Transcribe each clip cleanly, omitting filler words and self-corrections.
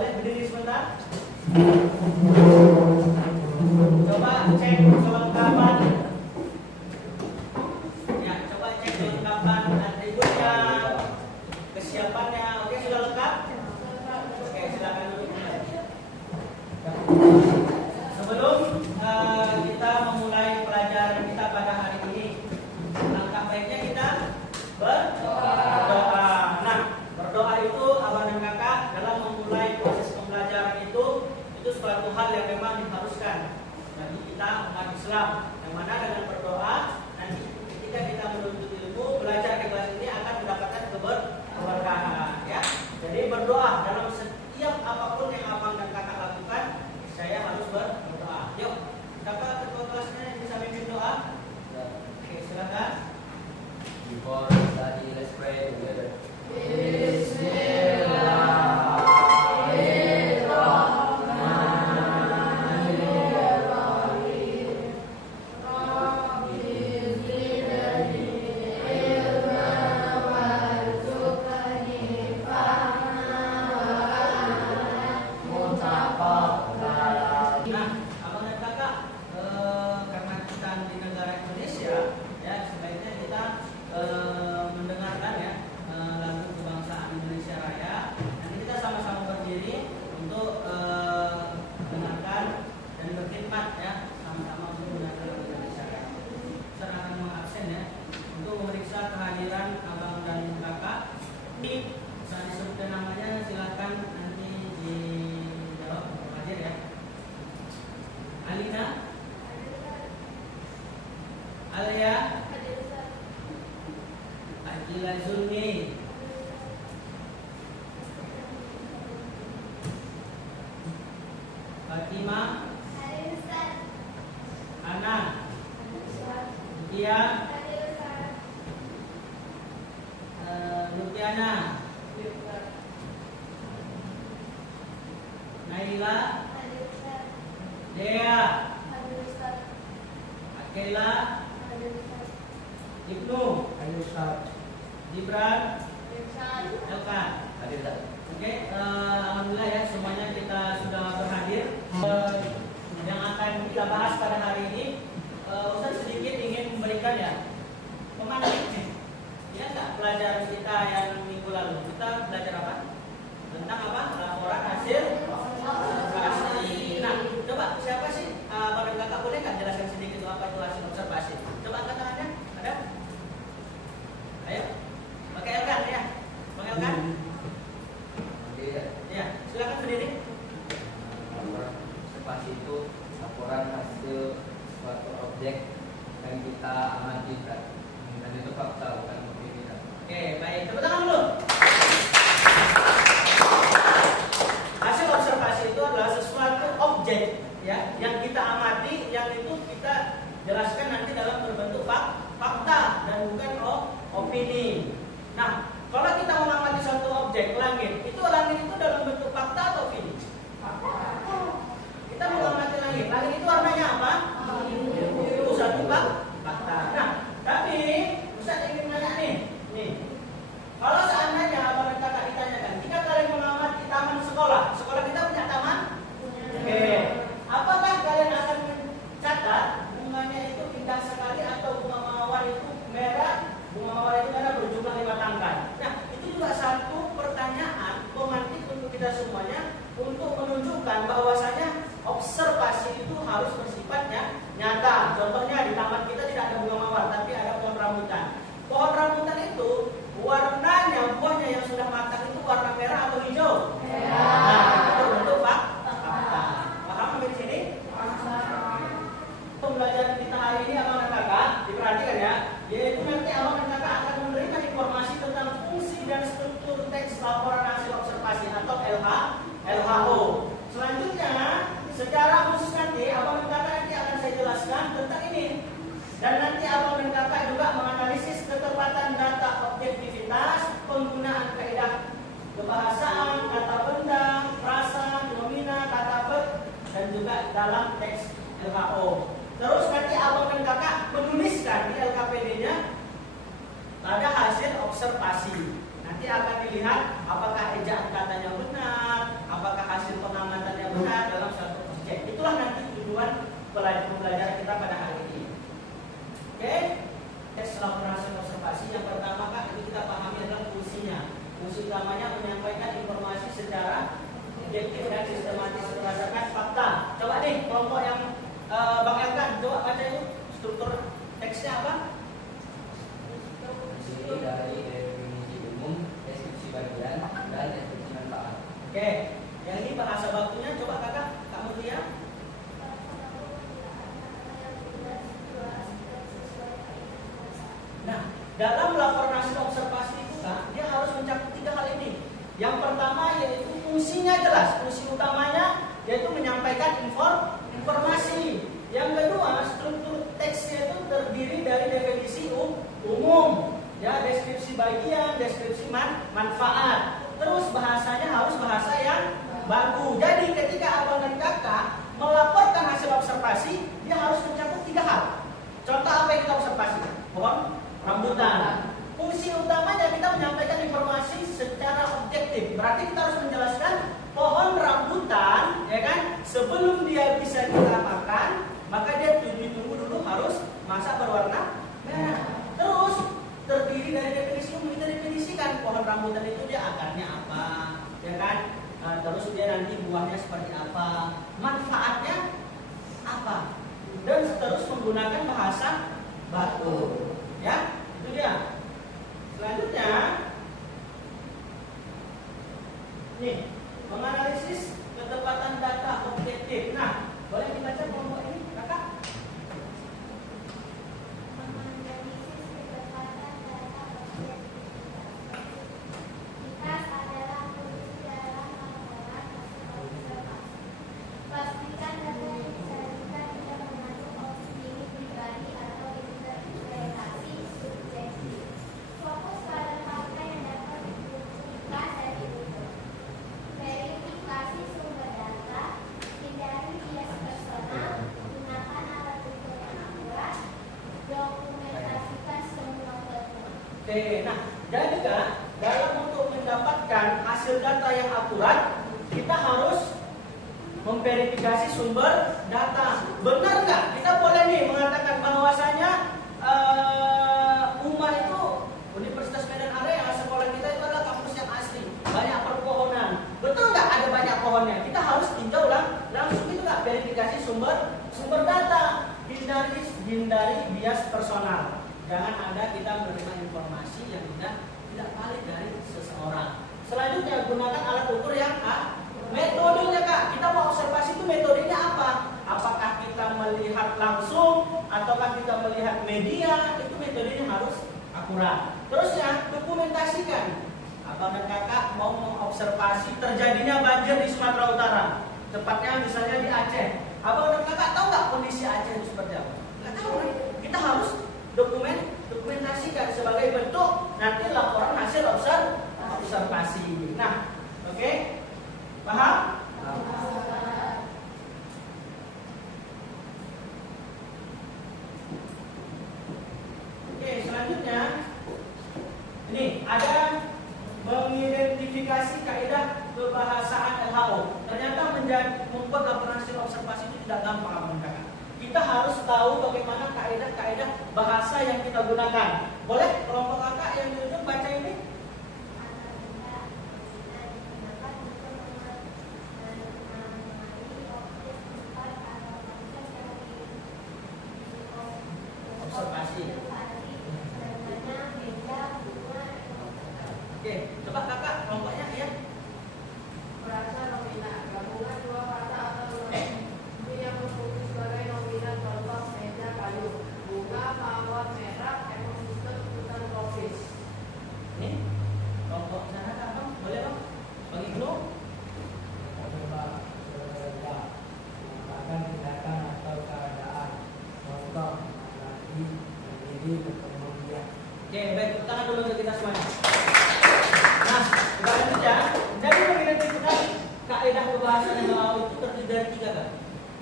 Boleh berdiri sebentar? Coba cek kelengkapan. Ya, coba cek kelengkapan atributnya, kesiapannya. Oke, sudah lengkap? Oke, silakan duduk. Sebelum kita memulai pelajaran kita pada hari ini, langkah baiknya kita berdoa. Nah, berdoa itu abang dan kakak dalam memulai proses pembelajaran itu suatu hal yang memang diharuskan bagi kita umat Islam. Yang mana dengan berdoa nanti ketika kita menuntut ilmu, belajar di kelas ini akan mendapatkan keberkahan. Ya, jadi berdoa dalam setiap apapun yang abang dan kakak lakukan, saya harus berdoa. Yuk, kakak ketua kelasnya bisa mimpin doa. Oke, silakan. Before we study, let's pray together. Mendengarkan ya lagu kebangsaan Indonesia Raya. Nanti kita sama-sama berdiri untuk mendengarkan dan berkhidmat ya, sama-sama untuk mendengarkan lagu Indonesia Raya. Saya akan mengabsen ya untuk memeriksa kehadiran abang dan kakak. Saat disebutkan namanya silakan nanti dijawab hadir ya. Alina, Alia, Akila Zulmi, Fatima, Ana, Tia, Lutiana, Naila, Dea, Akela, Ibnu, Gibran, Elkan. Oke, alhamdulillah ya semuanya kita sudah berhadir. Yang akan kita bahas pada hari ini, Ustaz sedikit ingin memberikan ya pemandangan. Ya enggak, pelajaran kita yang minggu lalu kita belajar apa? Tentang apa? Laporan hasil observasi. Nah, coba siapa sih? Pada kakak boleh nggak jelaskan sedikit apa itu hasil observasi? Coba angkat tangannya. Ada? Ayo. Pakai Elkan ya. Bang Elkan? Ya, silakan berdiri. Laporan observasi itu laporan hasil suatu objek yang kita amati dan itu fakta bukan opini. Oke, baik. Tepuk tangan dulu. Hasil observasi itu adalah sesuatu objek ya yang kita amati, yang itu kita jelaskan nanti dalam berbentuk fakta dan bukan opini. Nah, kalau kita mengamati suatu objek langit itu dalam bentuk fakta atau opini? Kita mengamati langit itu warnanya apa? Itu satu fakta. Nah, tapi Ustaz ingin nanya nih. Kalau seandainya abang dan kakak ditanyakan, jika kalian mengamati taman sekolah kita punya taman? Oke. Apakah kalian akan mencatat bunganya itu indah sekali atau bunga mawar itu merah? Bunga mawar itu merah berjumlah 5 tangkai. Nah, itu juga satu pertanyaan pemantik untuk kita semuanya untuk menunjukkan bahwasanya observasi itu harus bersifatnya nyata. Contohnya di taman kita tidak ada bunga mawar, tapi ada pohon rambutan. Pohon rambutan itu warnanya, buahnya yang sudah matang itu warna merah atau hijau? Merah. Nah, itu berbentuk fakta. Paham sampai di sini? Pembelajaran kita hari ini abang dan kakak diperhatikan ya, yaitu nanti abang dan kakak akan menerima informasi tentang fungsi dan struktur teks laporan hasil observasi atau LHO. Selanjutnya, secara khusus nanti abang dan kakak nanti akan saya jelaskan tentang ini. Dan nanti abang dan kakak juga menganalisis ketepatan data objektivitas, penggunaan kaidah kebahasaan, kata benda, frasa, nomina, kata verb, dan juga dalam teks LHO. Terus nanti abang dan kakak menuliskan di LKPD-nya pada hasil observasi. Nanti akan dilihat apakah ejaan katanya benar, apakah yang benar dalam suatu objek. Itulah nanti tujuan pembelajaran kita pada hari ini. Oke, laporan hasil observasi yang pertama Kak, itu kita pahami adalah fungsinya. Fungsi utamanya menyampaikan informasi secara objektif dan sistematis berdasarkan fakta. Coba nih kelompok yang Bang Elkan, coba baca itu struktur teksnya apa? Sini dari definisi umum, deskripsi bagian, dan deskripsi manfaat. Oke, yang ini bahasa bakunya coba kakak, kamu lihat. Nah, dalam laporan hasil observasi itu Kak, dia harus mencakup 3 hal ini. Yang pertama yaitu fungsinya jelas, fungsi utamanya yaitu menyampaikan informasi. Yang kedua, struktur teksnya itu terdiri dari definisi umum, ya, deskripsi bagian, deskripsi manfaat. Terus bahasanya harus bahasa yang baku. Jadi ketika abang dan kakak melaporkan hasil observasi, dia harus mencakup 3 hal. Contoh apa yang kita observasi? Pohon rambutan. Fungsi utamanya kita menyampaikan informasi secara objektif. Berarti kita harus menjelaskan pohon rambutan, ya kan? Sebelum dia bisa kita makan, maka dia ditunggu dulu harus masak berwarna merah. Terus terdiri dari definisi umum, kita definisikan pohon rambutan itu dia akarnya apa, ya kan? Terus dia nanti buahnya seperti apa, manfaatnya apa, dan terus menggunakan bahasa baku, ya, itu dia. Selanjutnya, nih, menganalisis ketepatan data objektif. Nah, boleh dibaca kelompok ini, kakak? Pastikan data yang disajikan tidak mengandung opini pribadi atau interpretasi subjektif. Fokus pada fakta yang dapat dikumpulkan dan diukur. Verifikasi sumber data, hindari bias personal, gunakan alat ukur yang akurat, dokumentasikan semua temuan. Oke, nah, jadi Kak, dalam untuk mendapatkan hasil data yang akurat, kita harus memverifikasi sumber data. Benar nggak? Kita boleh nih mengatakan bahwasanya UMA itu Universitas Medan Area, sekolah kita itu adalah kampus yang asli, banyak perpohonan. Betul nggak ada banyak pohonnya? Kita harus tinjau langsung itu nggak, verifikasi sumber data. Hindari bias personal. Jangan ada kita menerima informasi yang tidak valid dari seseorang. Selanjutnya, gunakan alat ukur yang metodenya Kak. Kita mau observasi itu metodenya apa? Apakah kita melihat langsung ataukah kita melihat media? Itu metodenya harus akurat. Terus ya, dokumentasikan. Abang dan kakak mau mengobservasi terjadinya banjir di Sumatera Utara, tepatnya misalnya di Aceh. Abang dan kakak tahu nggak kondisi Aceh itu seperti apa? Nggak tahu. Kita harus dokumentasikan sebagai bentuk nanti laporan hasil observasi. Nah, oke, paham? Oke, selanjutnya ini ada mengidentifikasi kaidah kebahasaan LHO. Ternyata membuat laporan hasil observasi itu tidak gampang, abang kakak. Kita harus tahu bagaimana kaidah-kaidah bahasa yang kita gunakan. Boleh kelompok kakak yang ditunjuk baca ini? Observasi. Oke, coba kakak kelompoknya ya. Frasa nominal gabungan dua kata atau lebih yang berfungsi sebagai nominal, contoh meja kayu, bunga, mawar merah, ekosistem hutan tropis. Ini kelompok sana abang, boleh bang? Bagi guru? Menggunakan tindakan atau keadaan, contoh lagi menjadi kemudian. Oke, baik, tepuk tangan dulu untuk kita semuanya. Nah, kita lanjut ya. Jadi mengidentifikasi kaidah kebahasaan yang LHO itu terdiri dari 3 kan.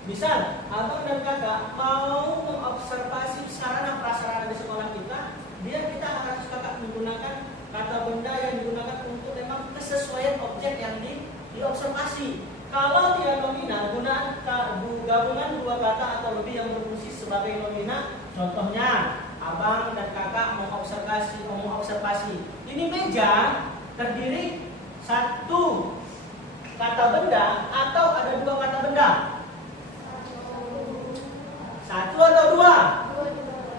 Misal, abang dan kakak mau mengobservasi sarana prasarana di sekolah kita, kita harus kakak menggunakan kata benda yang digunakan untuk memang kesesuaian objek yang diobservasi. Kalau dia nomina, gabungan dua kata atau lebih yang berfungsi sebagai nomina. Contohnya, abang dan kakak mengobservasi. Ini meja terdiri satu kata benda atau ada dua kata benda? Satu atau dua?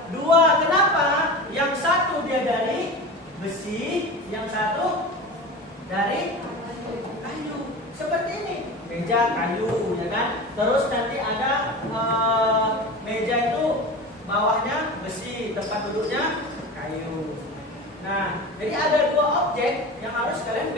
Dua. Kenapa? Yang satu dia dari besi, yang satu dari kayu. Seperti ini. Meja kayu, ya kan? Terus nanti ada meja itu bawahnya besi, tempat duduknya kayu. Nah, jadi ada dua objek yang harus kalian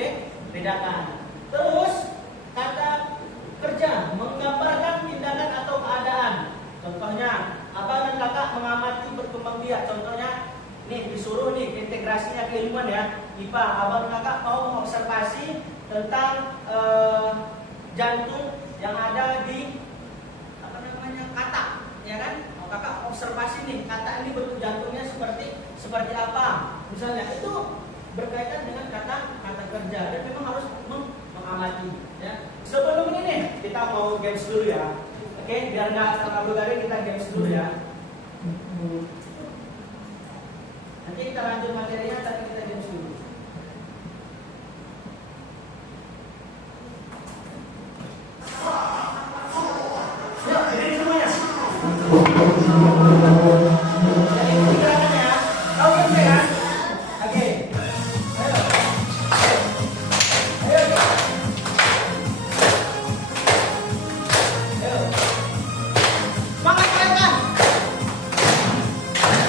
bedakan. Terus kata kerja menggambarkan tindakan atau keadaan. Contohnya, abang dan kakak mengamati berkembang biak. Contohnya, nih disuruh nih integrasinya keilmuan ya. IPA, abang dan kakak mau mengobservasi tentang jantung yang ada di kata, ya kan? Kakak observasi nih, kata ini bentuk jantungnya seperti apa? Misalnya itu berkaitan dengan kata kerja dan memang harus mengamati. Ya. Sebelum ini nih, kita mau games dulu ya. Oke, biar nggak terlalu garing kita games dulu ya. Nanti kita lanjut materinya, tapi kita games dulu. Yuk, berdiri semuanya. Jadi ini gerakannya, tahu kan saya kan? Oke, ayo. Semangat kalian.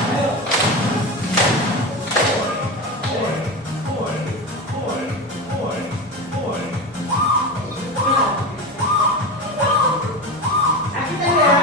Ayo. Nah, kita lihat.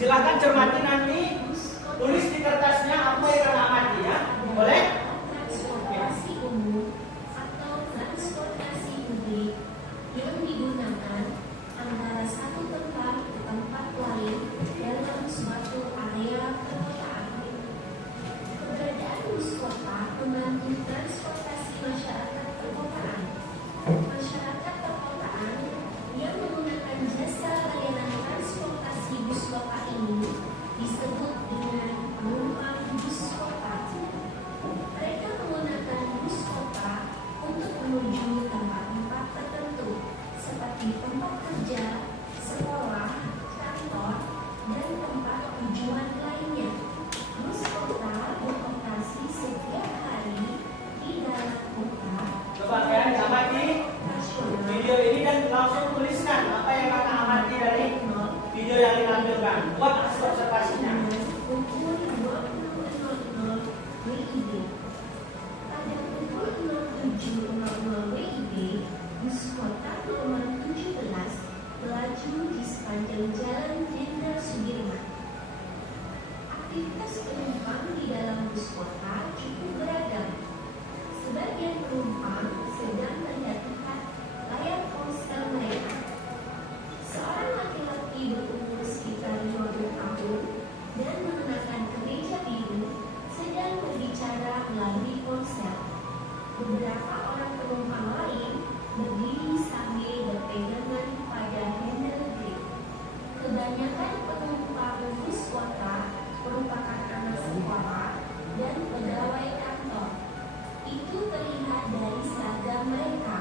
Silahkan cermati nanti, tulis di kertasnya apa yang kalian amati ya. Boleh? Transportasi umum atau transportasi publik yang digunakan antara satu tempat ke tempat lain dalam suatu area perkotaan. Keberadaan bus kota membantu transportasi masyarakat perkotaan. Masyarakat perkotaan yang menggunakan jasa layanan transportasi bus kota ini langsung tuliskan apa yang kakak amati dari video yang ditampilkan. Buat hasil observasinya. Pukul 20.00 WIB. Pada pukul 07.00 WIB, bus kota nomor 17 melaju di sepanjang Jalan Jenderal Sudirman. Aktivitas penumpang di dalam bus kota cukup beragam. Sebagian penumpang sedang melihat-lihat layar ponsel mereka. Seorang laki-laki berumur sekitar 50 tahun dan mengenakan kemeja biru sedang berbicara melalui ponsel. Beberapa orang penumpang lain berdiri sambil berpegangan pada handle grip. Kebanyakan penumpang bus kota merupakan anak sekolah dan pegawai kantor. Itu terlihat dari seragam mereka.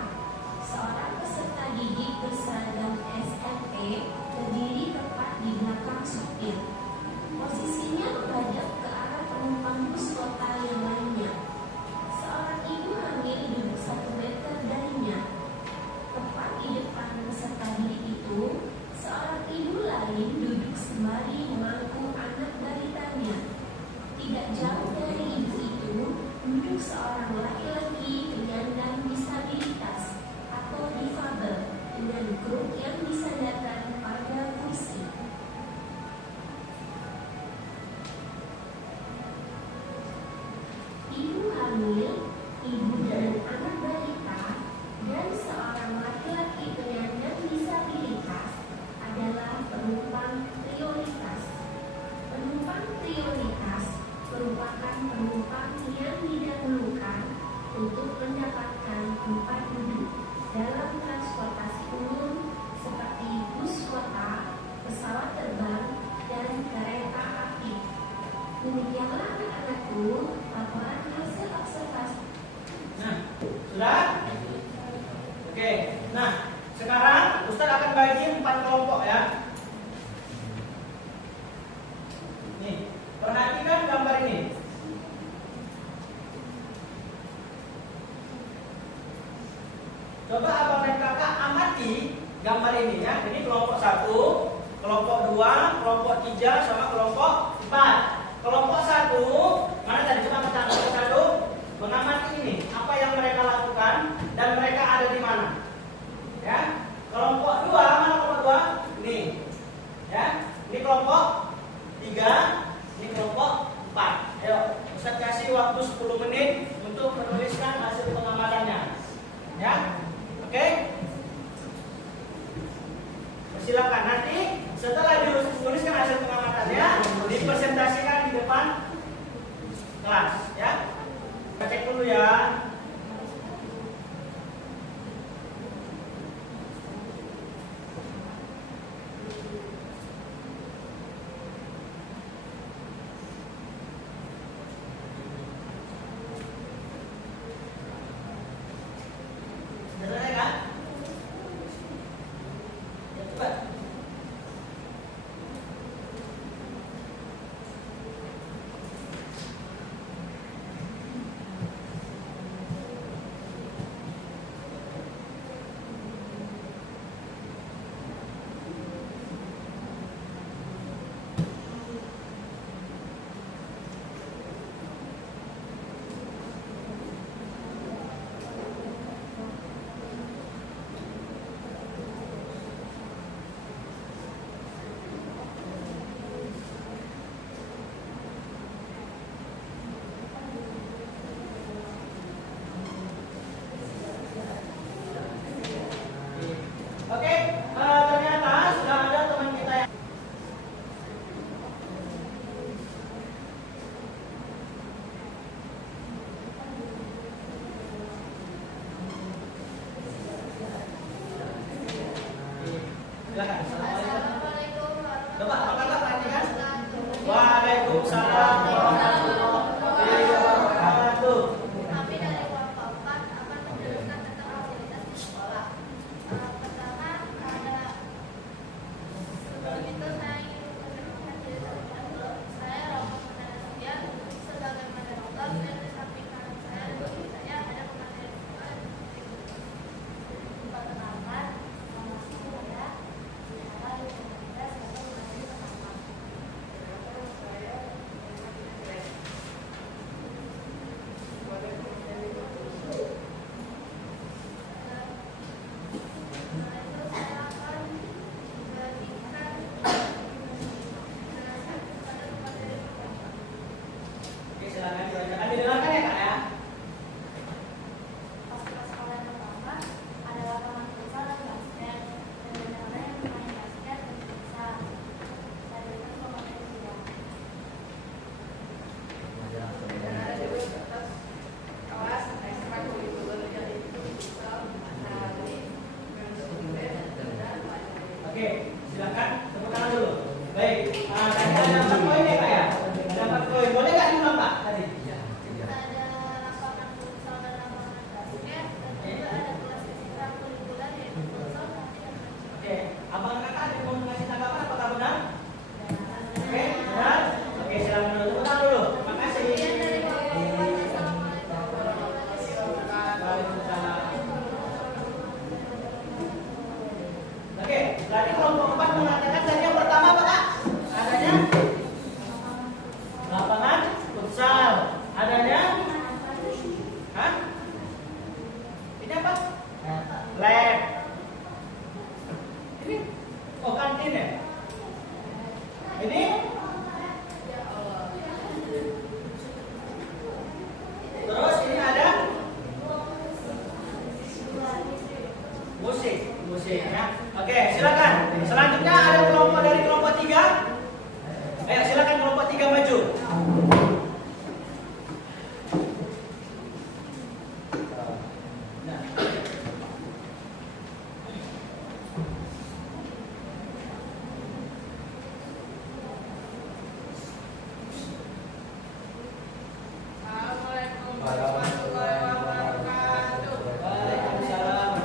Seorang peserta didik berseragam SMP berdiri tepat di belakang supir. Posisinya menghadap ke arah penumpang bus kota yang lainnya. Seorang ibu hamil duduk 1 meter darinya. Tepat di depan peserta didik itu, seorang ibu lain duduk sembari memangku anak balitanya. Tidak jauh dari ibu itu, duduk seorang laki-laki penyandang disabilitas atau difabel dengan kruk yang disandarkan pada kursi. Ibu hamil, ibu dan anak balita, dan seorang laki-laki penyandang disabilitas adalah penumpang prioritas. Penumpang prioritas merupakan penumpang yang didahulukan untuk mendapatkan tempat duduk dalam transportasi umum seperti bus kota, pesawat terbang, dan kereta api. Demikianlah anak-anakku laporan hasil observasi. Nah, sudah? Oke. Nah, sekarang Ustadz akan bagi 4 kelompok ya. Nih, perhatikan gambar ini. Coba abang dan kakak amati gambar ini ya. Ini kelompok 1, kelompok 2, kelompok 3, sama kelompok 4. Kelompok 1, mana tadi coba kita kelompok 1 mengamati ini, apa yang mereka lakukan dan mereka ada di mana. Ya. Kelompok 2, mana kelompok 2? Ini. Ya. Ini kelompok 3, ini kelompok 4. Ayo, Ustaz kasih waktu 10 menit untuk menuliskan hasil pengamatannya. Ya. Oke? Silakan nanti setelah dituliskan hasil pengamatannya dipresentasikan di depan kelas ya. Kita cek dulu ya. Selesai kan? Ya, coba. Oke, silakan. Selanjutnya ada kelompok dari kelompok 3. Ayo silakan kelompok 3 maju. Assalamualaikum warahmatullahi wabarakatuh. Waalaikumsalam.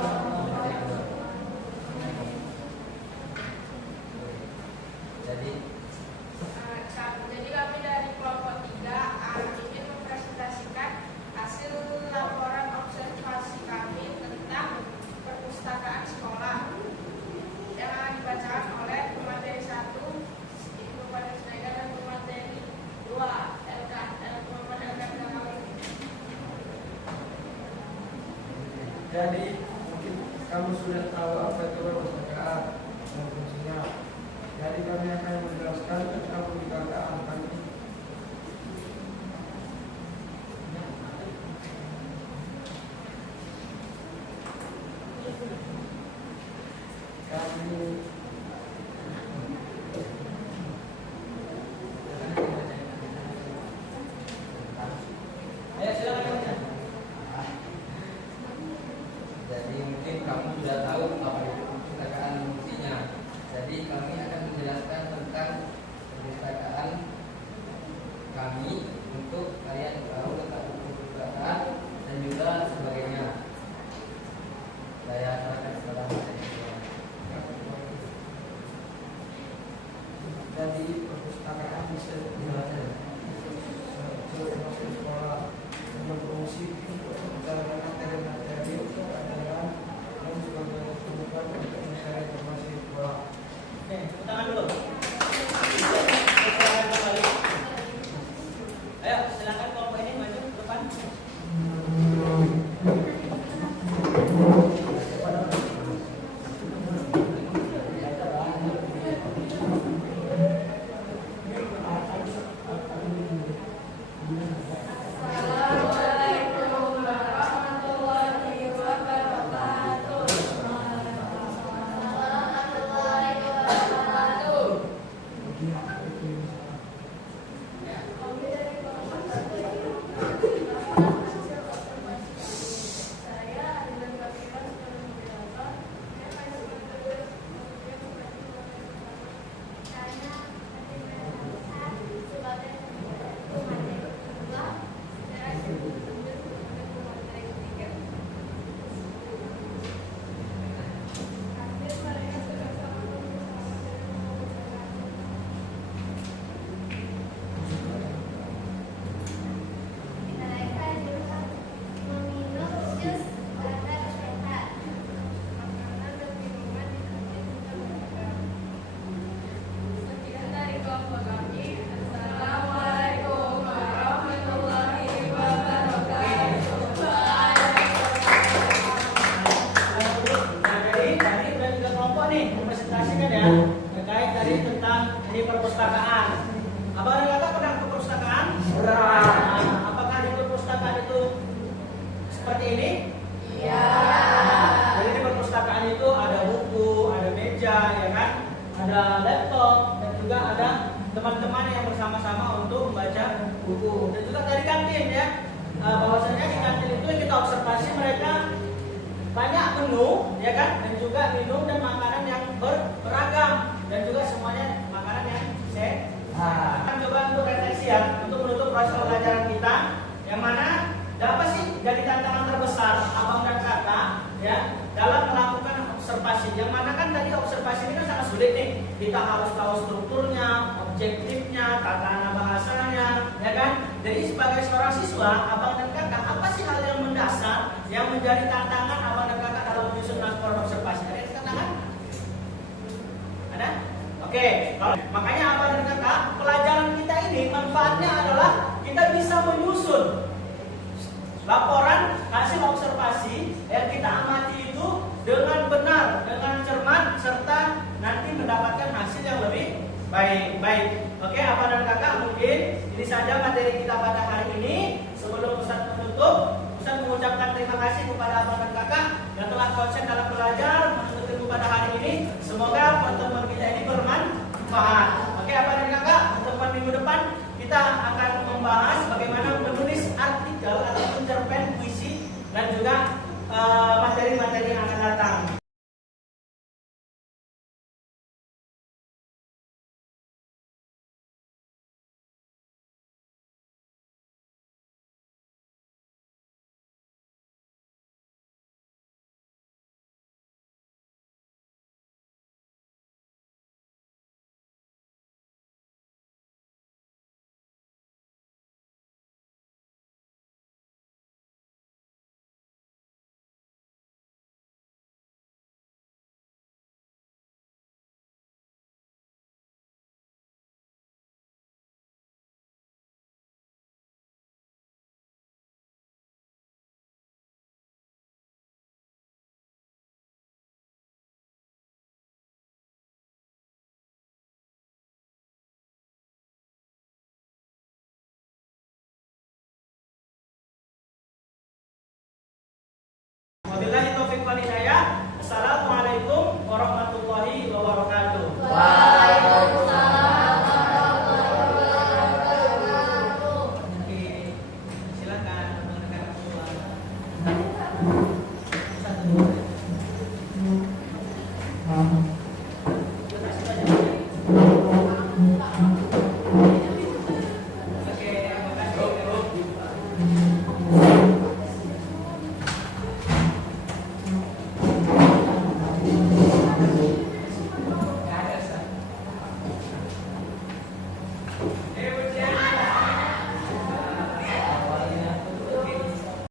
Jadi kami dari kelompok 3 ingin mempresentasikan hasil laporan observasi kami tentang perpustakaan sekolah yang akan dibacakan oleh pemateri 1 Ibu Panis Nega dan pemateri 2 Jadi mungkin kamu sudah tahu apa itu perpustakaan dan fungsinya. Jadi kami akan menjelaskan tentang perpustakaan kami. Ayo silakan. Jadi mungkin kamu sudah tahu apa itu perpustakaan fungsinya. Jadi kami akan menjelaskan tentang perpustakaan kami untuk kalian tahu tentang perpustakaan dan juga sebagainya. Saya akan sekarang. Jadi perpustakaan bisa digunakan untuk sekolah yang berfungsi untuk mencari materi-materi pelajaran dan sebagai kebutuhan untuk mencari informasi sekolah. Oke, tepuk tangan dulu. Silakan kembali. Ayo silakan kelompok ini maju ke depan. Assalamualaikum warahmatullahi wabarakatuh. Kami dari kelompok 1 ini hasil observasi saya dengan Bapak sebagai moderator. Saya hanya sebagai Karena sebagai pemateri 2 saya sebagai pemateri 3. Hasil mereka sudah sama-sama mereka juga meminum jus agar sehat. makanan dan minuman di kantin juga beragam. Sekian dari kelompok kami. Assalamualaikum warahmatullahi wabarakatuh. Nah, jadi tadi udah 3 kelompok nih mempresentasikan ya terkait tadi tentang ini perpustakaan. Abang dan kakak pernah ke perpustakaan? Nah, apakah di perpustakaan itu seperti ini? Iya. Nah, jadi di perpustakaan itu ada buku, ada meja, ya kan? Ada laptop dan juga ada teman-teman yang bersama-sama untuk membaca buku. Dan juga tadi kantin ya. Bahwasanya di kantin itu kita observasi mereka banyak menu, ya kan? Dan juga minum dan makanan yang beragam dan juga semuanya makanan yang sehat. Akan coba untuk refleksi ya, untuk menutup proses pembelajaran kita, yang mana dapat sih jadi tantangan terbesar abang dan kakak ya dalam melakukan observasi. Yang mana kan tadi observasi ini kan sangat sulit nih. Kita harus tahu strukturnya, objektifnya, tatanan bahasanya, ya kan? Jadi sebagai seorang siswa, abang dan kakak, apa sih hal yang mendasar yang menjadi tantangan abang dan kakak dalam menyusun laporan observasi? Ada yang tantangan? Ada? Oke, makanya abang dan kakak, pelajaran kita ini manfaatnya adalah kita bisa menyusun laporan hasil observasi yang kita amati itu dengan benar, dengan cermat, serta nanti mendapatkan hasil yang lebih baik. Oke, abang dan kakak, mungkin ini saja materi